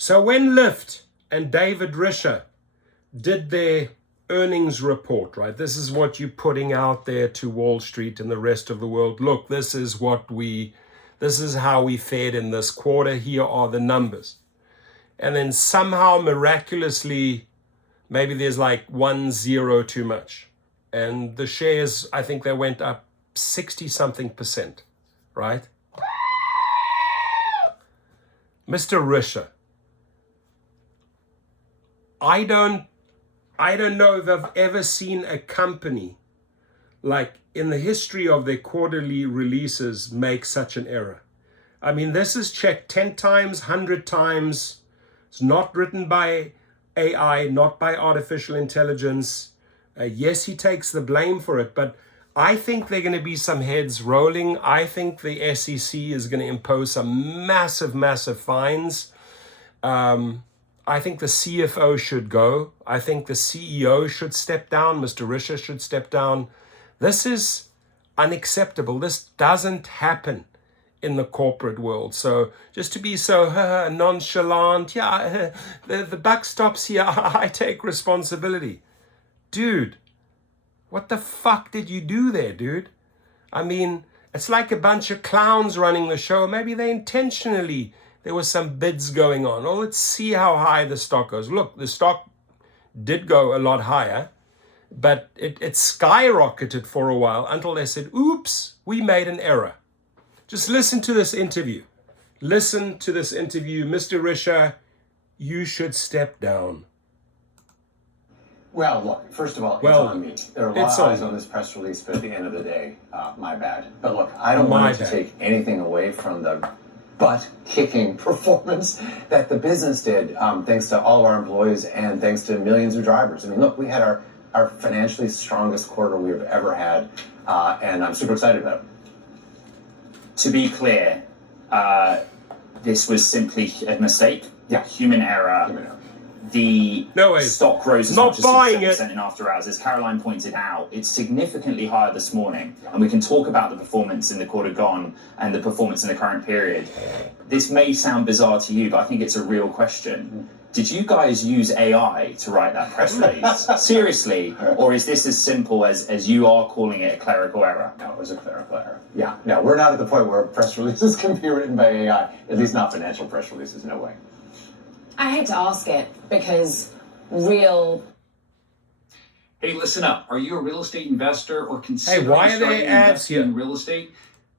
So when LYFT and David Risher did their earnings report, right? This is what you're putting out there to Wall Street and the rest of the world. Look, this is how we fared in this quarter. Here are the numbers. And then somehow miraculously, maybe there's like 1-0 too much. And the shares, I think they went up 60-something%, right? Mr. Risher, I don't know if I've ever seen a company like in the history of their quarterly releases make such an error. I mean, this is checked 10 times, 100 times. It's not written by AI, not by artificial intelligence. Yes, he takes the blame for it, but I think there are going to be some heads rolling. I think the SEC is going to impose some massive, massive fines. I think the CFO should go. I think the CEO should step down. Mr. Risher should step down. This is unacceptable. This doesn't happen in the corporate world. So just to be so nonchalant, yeah, the buck stops here. I take responsibility. Dude, what the fuck did you do there, dude? I mean, it's like a bunch of clowns running the show. Maybe they intentionally, there was some bids going on. Oh, let's see how high the stock goes. Look, the stock did go a lot higher, but it skyrocketed for a while until they said, oops, we made an error. Just listen to this interview. Listen to this interview. Mr. Risher, you should step down. Well, look, first of all, it's on me. There are a lot of eyes on this press release, but at the end of the day, my bad. But look, I don't want to take anything away from the butt-kicking performance that the business did, thanks to all of our employees and thanks to millions of drivers. I mean, look, we had our financially strongest quarter we've ever had, and I'm super excited about it. To be clear, this was simply a mistake. Yeah. Human error. Human error. The stock rose as much as 6% in after hours. As Caroline pointed out, it's significantly higher this morning. And we can talk about the performance in the quarter gone and the performance in the current period. This may sound bizarre to you, but I think it's a real question. Did you guys use AI to write that press release? Seriously? Or is this as simple as you are calling it a clerical error? No, it was a clerical error. Yeah. No, we're not at the point where press releases can be written by AI, at least not financial press releases, no way. I hate to ask it because real... Hey, listen up. Are you a real estate investor or considering why are starting they ads investing in real estate?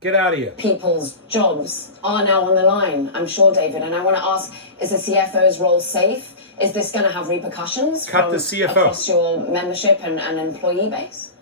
Get out of here. People's jobs are now on the line, I'm sure, David. And I want to ask, is the CFO's role safe? Is this going to have repercussions Cut the CFO. across your membership and employee base?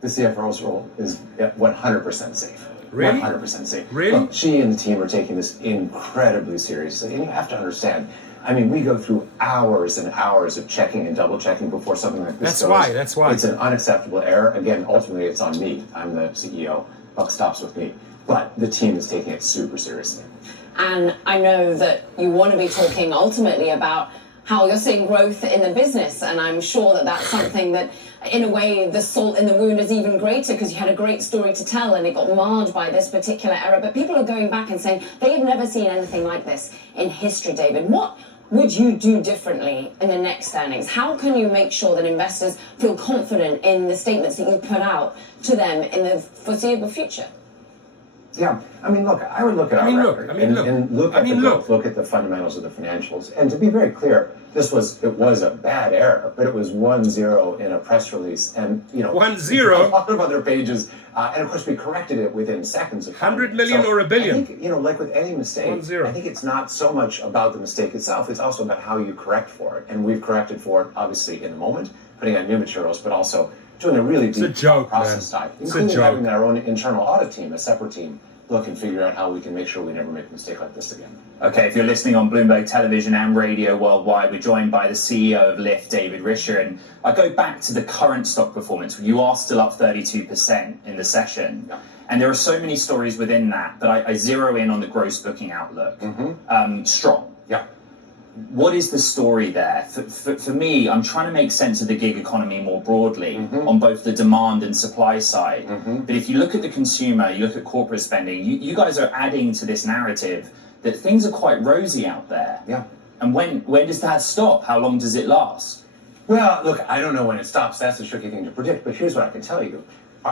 The CFO's role is 100% safe. Really? 100% safe. Really? Look, she and the team are taking this incredibly seriously. And you have to understand, I mean, we go through hours and hours of checking and double checking before something like this goes. That's why. It's an unacceptable error. Again, ultimately, it's on me. I'm the CEO. Buck stops with me. But the team is taking it super seriously. And I know that you want to be talking ultimately about how you're seeing growth in the business. And I'm sure that that's something that, in a way, the salt in the wound is even greater because you had a great story to tell and it got marred by this particular error. But people are going back and saying they have never seen anything like this in history, David. What would you do differently in the next earnings? How can you make sure that investors feel confident in the statements that you put out to them in the foreseeable future? Yeah, I mean, look, I would look at our record and look at the growth, look at the fundamentals of the financials. And to be very clear, it was a bad error, but it was 1-0 in a press release. And, you know, 1-0? A lot of other pages. And, of course, we corrected it within seconds of time. 100 million or a billion? I think, you know, like with any mistake, 1-0. I think it's not so much about the mistake itself. It's also about how you correct for it. And we've corrected for it, obviously, in the moment, putting on new materials, but also doing a really deep process dive, including having our own internal audit team, a separate team, look and figure out how we can make sure we never make a mistake like this again. Okay, if you're listening on Bloomberg Television and radio worldwide, we're joined by the CEO of LYFT, David Risher. And I go back to the current stock performance. You are still up 32% in the session. Yeah. And there are so many stories within that, but I zero in on the gross booking outlook. Strong. Yeah. What is the story there? For me, I'm trying to make sense of the gig economy more broadly on both the demand and supply side. But if you look at the consumer, you look at corporate spending, you guys are adding to this narrative that things are quite rosy out there. Yeah. And when does that stop? How long does it last? Well, look, I don't know when it stops. That's a tricky thing to predict. But here's what I can tell you.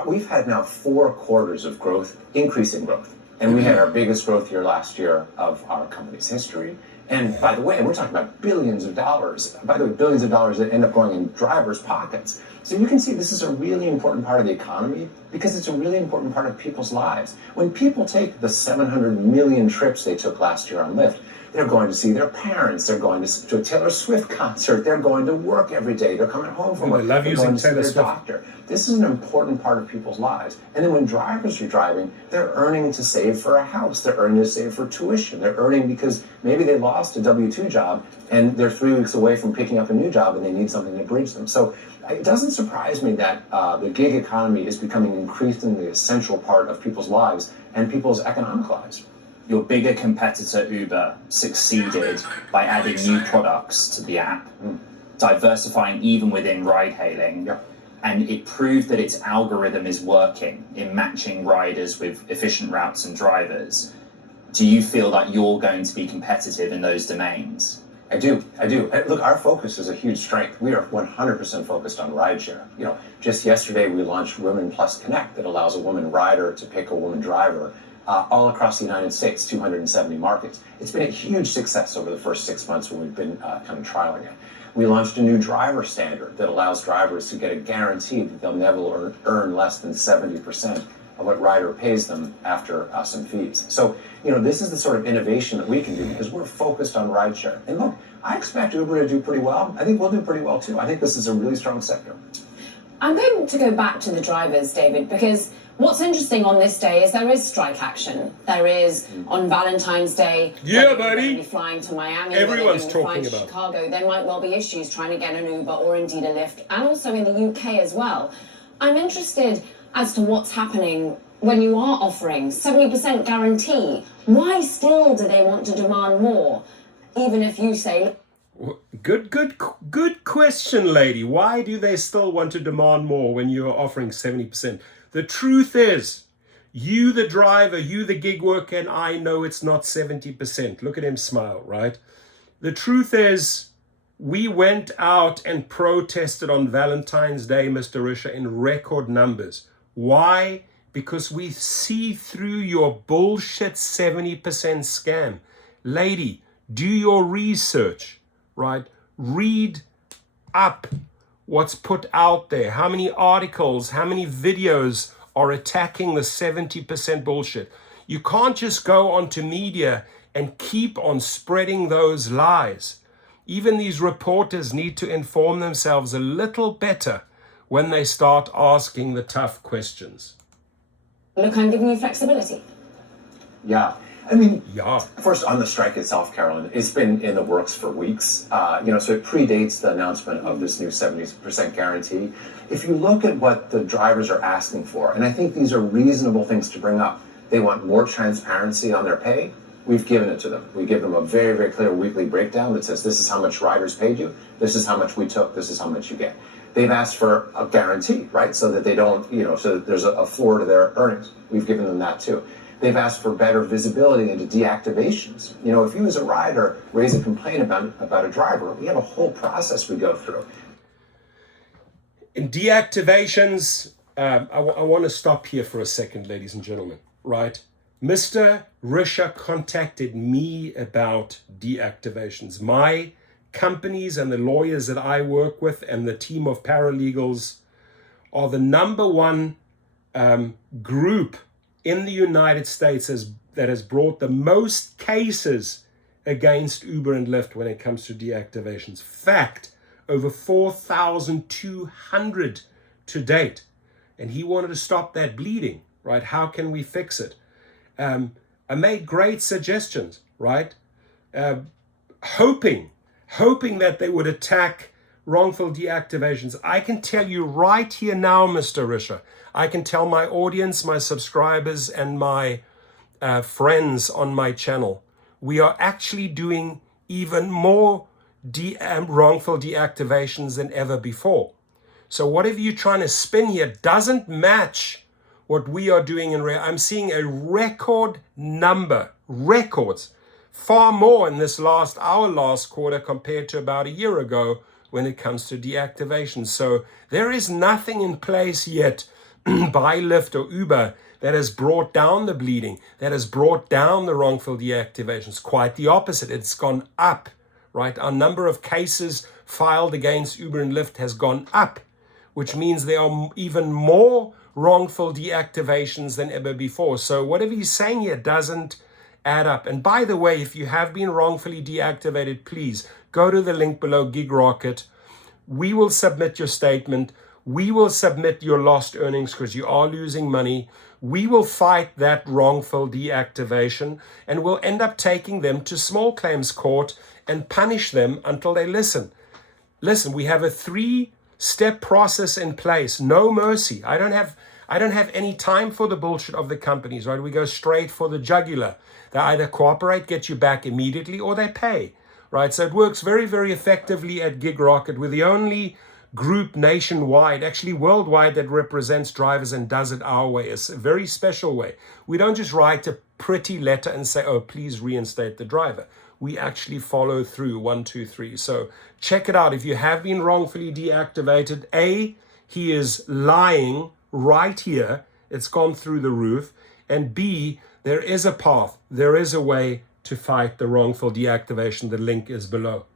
We've had now 4 quarters of growth, increasing growth. And we had our biggest growth year last year of our company's history. And by the way, we're talking about billions of dollars. By the way, billions of dollars that end up going in drivers' pockets. So you can see this is a really important part of the economy because it's a really important part of people's lives. When people take the 700 million trips they took last year on Lyft, they're going to see their parents. They're going to a Taylor Swift concert. They're going to work every day. They're coming home from work. They're going to see Taylor their Swift. doctor. This is an important part of people's lives. And then when drivers are driving, they're earning to save for a house. They're earning to save for tuition. They're earning because maybe they lost a W-2 job and they're 3 weeks away from picking up a new job and they need something to bridge them. So it doesn't surprise me that the gig economy is becoming increasingly essential part of people's lives and people's economic lives. Your bigger competitor, Uber, succeeded by adding new products to the app, diversifying even within ride-hailing, and it proved that its algorithm is working in matching riders with efficient routes and drivers. Do you feel that you're going to be competitive in those domains? I do. Look, our focus is a huge strength. We are 100% focused on rideshare. Just yesterday we launched Women Plus Connect that allows a woman rider to pick a woman driver all across the United States, 270 markets. It's been a huge success over the first 6 months when we've been kind of trialing it. We launched a new driver standard that allows drivers to get a guarantee that they'll never earn less than 70% of what rider pays them after some fees. So, this is the sort of innovation that we can do because we're focused on rideshare. And look, I expect Uber to do pretty well. I think we'll do pretty well too. I think this is a really strong sector. I'm going to go back to the drivers, David, because what's interesting on this day is there is strike action. There is on Valentine's Day. Yeah, buddy. They're going to be flying to Miami. Everyone's talking talking to about Chicago. There might well be issues trying to get an Uber or indeed a Lyft, and also in the UK as well. I'm interested as to what's happening when you are offering 70% guarantee. Why still do they want to demand more, even if you say? Good question, lady. Why do they still want to demand more when you're offering 70%? The truth is, you the driver, you the gig worker, and I know it's not 70%. Look at him smile, right? The truth is, we went out and protested on Valentine's Day, Mr. Risher, in record numbers. Why? Because we see through your bullshit 70% scam. Lady, do your research, right? Read up what's put out there. How many articles, how many videos are attacking the 70% bullshit? You can't just go onto media and keep on spreading those lies. Even these reporters need to inform themselves a little better when they start asking the tough questions. Look, I'm giving you flexibility. Yeah. First on the strike itself, Carolyn, it's been in the works for weeks. So it predates the announcement of this new 70% guarantee. If you look at what the drivers are asking for, and I think these are reasonable things to bring up, they want more transparency on their pay. We've given it to them. We give them a very, very clear weekly breakdown that says this is how much riders paid you, this is how much we took, this is how much you get. They've asked for a guarantee, right? So that they don't, so that there's a floor to their earnings. We've given them that too. They've asked for better visibility into deactivations. If you as a rider raise a complaint about a driver, we have a whole process we go through. In deactivations, I want to stop here for a second, ladies and gentlemen, right? Mr. Risher contacted me about deactivations. My companies and the lawyers that I work with and the team of paralegals are the number one group in the United States that has brought the most cases against Uber and Lyft when it comes to deactivations. Fact, over 4,200 to date. And he wanted to stop that bleeding, right? How can we fix it? I made great suggestions, right? Hoping that they would attack wrongful deactivations. I can tell you right here now, Mr. Risher, I can tell my audience, my subscribers, and my friends on my channel, we are actually doing even more wrongful deactivations than ever before. So whatever you're trying to spin here doesn't match what we are doing in I'm seeing a records far more in our last quarter compared to about a year ago when it comes to deactivation. So there is nothing in place yet by Lyft or Uber that has brought down the bleeding, that has brought down the wrongful deactivations. Quite the opposite. It's gone up, right? Our number of cases filed against Uber and Lyft has gone up, which means there are even more wrongful deactivations than ever before. So whatever he's saying here doesn't add up. And by the way, if you have been wrongfully deactivated, please go to the link below, GigRocket. We will submit your statement. We will submit your lost earnings because you are losing money. We will fight that wrongful deactivation, and we'll end up taking them to small claims court and punish them until they listen. Listen, we have a 3-step process in place. No mercy. I don't have any time for the bullshit of the companies, right? We go straight for the jugular. They either cooperate, get you back immediately, or they pay, right? So it works very, very effectively at GigRocket. We're the only group nationwide, actually worldwide, that represents drivers and does it our way. It's a very special way. We don't just write a pretty letter and say, oh, please reinstate the driver. We actually follow through 1, 2, 3. So check it out. If you have been wrongfully deactivated, A, he is lying right here. It's gone through the roof. And B, there is a path. There is a way to fight the wrongful deactivation. The link is below.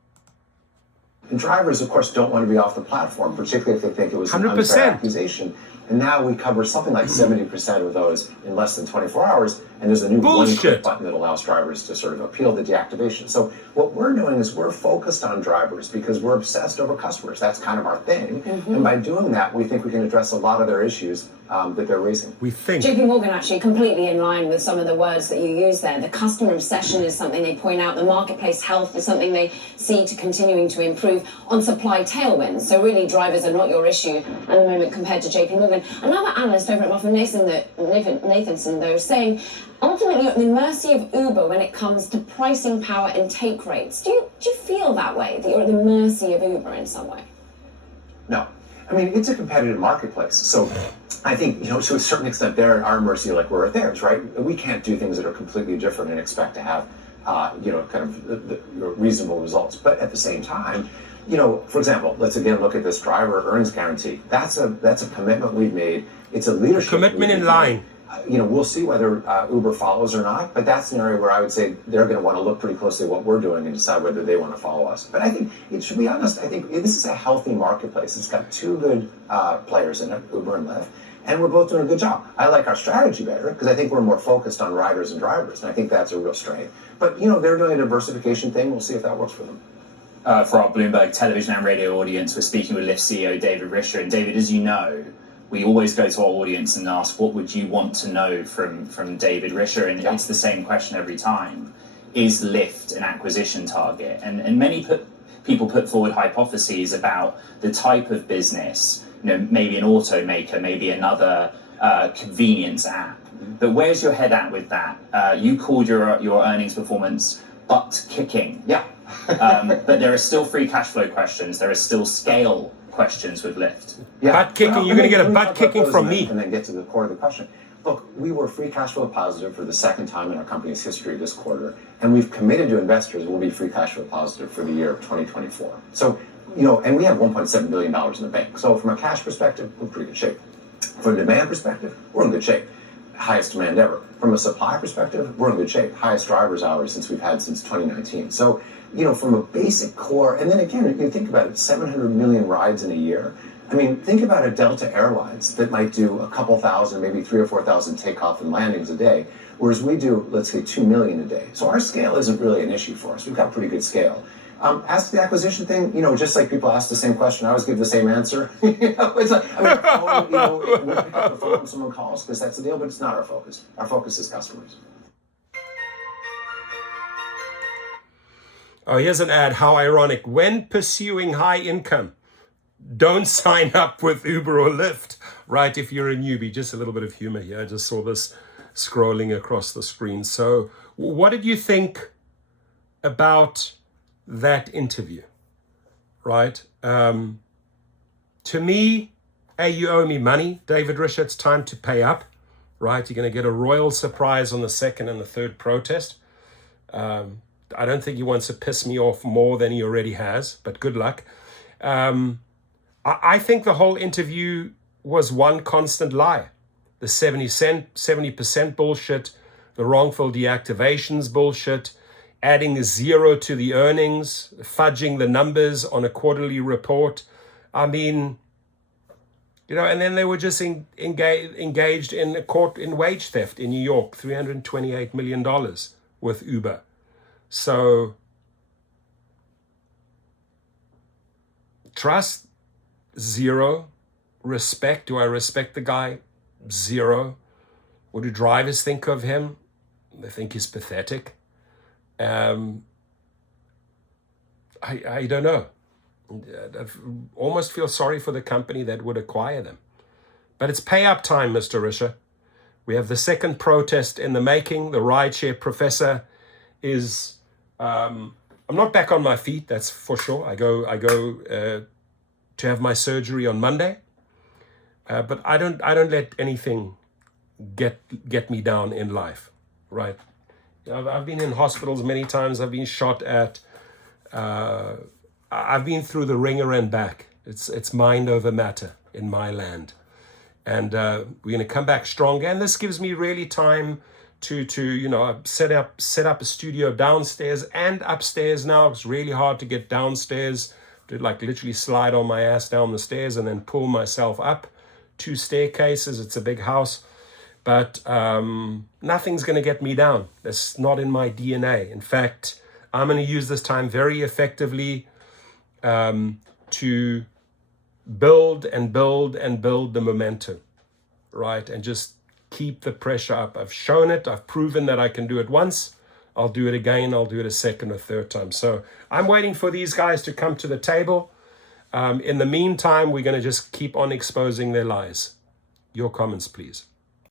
And drivers, of course, don't want to be off the platform, particularly if they think it was an 100%. unfair accusation. And now we cover something like 70% of those in less than 24 hours. And there's a new one-click button that allows drivers to sort of appeal the deactivation. So what we're doing is we're focused on drivers because we're obsessed over customers. That's kind of our thing. And by doing that, we think we can address a lot of their issues that they're raising. We think. JP Morgan actually completely in line with some of the words that you use there. The customer obsession is something they point out. The marketplace health is something they see to continuing to improve on supply tailwinds. So really, drivers are not your issue at the moment compared to JP Morgan. Another analyst over at Nathanson, though, saying ultimately you're at the mercy of Uber when it comes to pricing power and take rates. Do you feel that way, that you're at the mercy of Uber in some way? No. I mean, it's a competitive marketplace. So I think, to a certain extent, they're at our mercy like we're at theirs, right? We can't do things that are completely different and expect to have, kind of the reasonable results. But at the same time, for example, let's again look at this driver earnings guarantee. That's a commitment we've made. It's a leadership commitment in line. We'll see whether Uber follows or not, but that's an area where I would say they're going to want to look pretty closely at what we're doing and decide whether they want to follow us. But I think, to be honest, I think this is a healthy marketplace. It's got 2 good players in it, Uber and Lyft, and we're both doing a good job. I like our strategy better because I think we're more focused on riders and drivers, and I think that's a real strength. But, they're doing a diversification thing. We'll see if that works for them. For our Bloomberg television and radio audience, we're speaking with LYFT CEO David Risher. And David, as you know, we always go to our audience and ask, what would you want to know from David Risher? And it's the same question every time. Is Lyft an acquisition target? And many people put forward hypotheses about the type of business, maybe an automaker, maybe another convenience app. But where's your head at with that? You called your earnings performance butt-kicking. Yeah. But there are still free cash flow questions. There are still scale questions with Lyft. Yeah. Butt kicking, you're going to get a butt kicking from me. And then get to the core of the question. Look, we were free cash flow positive for the second time in our company's history this quarter, and we've committed to investors we'll be free cash flow positive for the year of 2024. So, and we have $1.7 billion in the bank. So from a cash perspective, we're in pretty good shape. From a demand perspective, we're in good shape. Highest demand ever. From a supply perspective, we're in good shape. Highest drivers hours since 2019. So, from a basic core, and then again, if you think about it, 700 million rides in a year. I mean, think about a Delta Airlines that might do a couple thousand, maybe 3,000 or 4,000 takeoff and landings a day, whereas we do, let's say, 2 million a day. So our scale isn't really an issue for us. We've got pretty good scale. As to the acquisition thing, just like people ask the same question, I always give the same answer. It's like, we'll pick up the phone when someone calls because that's the deal, but it's not our focus. Our focus is customers. Oh, here's an ad. How ironic. When pursuing high income, don't sign up with Uber or Lyft, right? If you're a newbie, just a little bit of humor here. I just saw this scrolling across the screen. So what did you think about that interview, right? To me, you owe me money, David Risher. It's time to pay up, right? You're going to get a royal surprise on the second and the third protest. I don't think he wants to piss me off more than he already has, but good luck. I think the whole interview was one constant lie. The 70% bullshit, the wrongful deactivations bullshit, adding a zero to the earnings, fudging the numbers on a quarterly report. I mean, and then they were just engaged in a court in wage theft in New York, $328 million with Uber. So trust, zero. Respect, do I respect the guy? Zero. What do drivers think of him? They think he's pathetic. I don't know. I almost feel sorry for the company that would acquire them. But it's pay up time, Mr. Risher. We have the second protest in the making. The rideshare professor is, I'm not back on my feet, that's for sure. I go to have my surgery on Monday. But I don't let anything get me down in life, right? I've been in hospitals many times. I've been shot at. I've been through the ringer and back. It's mind over matter in my land, and we're going to come back stronger. And this gives me really time to set up a studio downstairs and upstairs now. It's really hard to get downstairs. To literally slide on my ass down the stairs and then pull myself up 2 staircases. It's a big house, but nothing's going to get me down. That's not in my DNA. In fact, I'm going to use this time very effectively to build and build and build the momentum, right? And just keep the pressure up. I've shown it. I've proven that I can do it once. I'll do it again. I'll do it a second or third time. So I'm waiting for these guys to come to the table. In the meantime, we're going to just keep on exposing their lies. Your comments, please.